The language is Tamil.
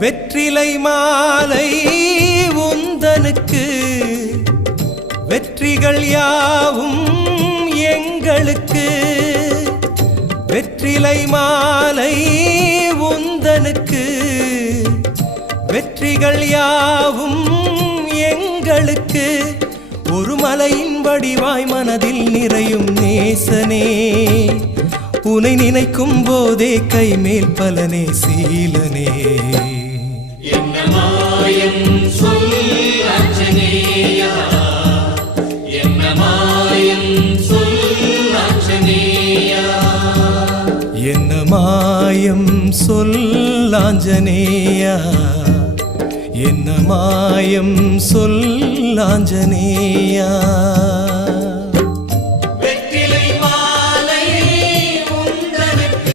வெற்றிலை மாலை உந்தனுக்கு வெற்றிகள் யாவும் எங்களுக்கு வெற்றிலை மாலை உந்தனுக்கு வெற்றிகள் யாவும் எங்களுக்கு ஒரு மலையின் வடிவாய் மனதில் நிறையும் நேசனே உனை நினைக்கும் போதே கைமேல் பலனே சீலனே என்ன மாயம் சொல் ஆஞ்சநேயா என்ன மாயம் சொல் ஆஞ்சநேயா என்ன மாயம் சொல் ஆஞ்சநேயா என்ன மாயம் சொல் ஆஞ்சநேயா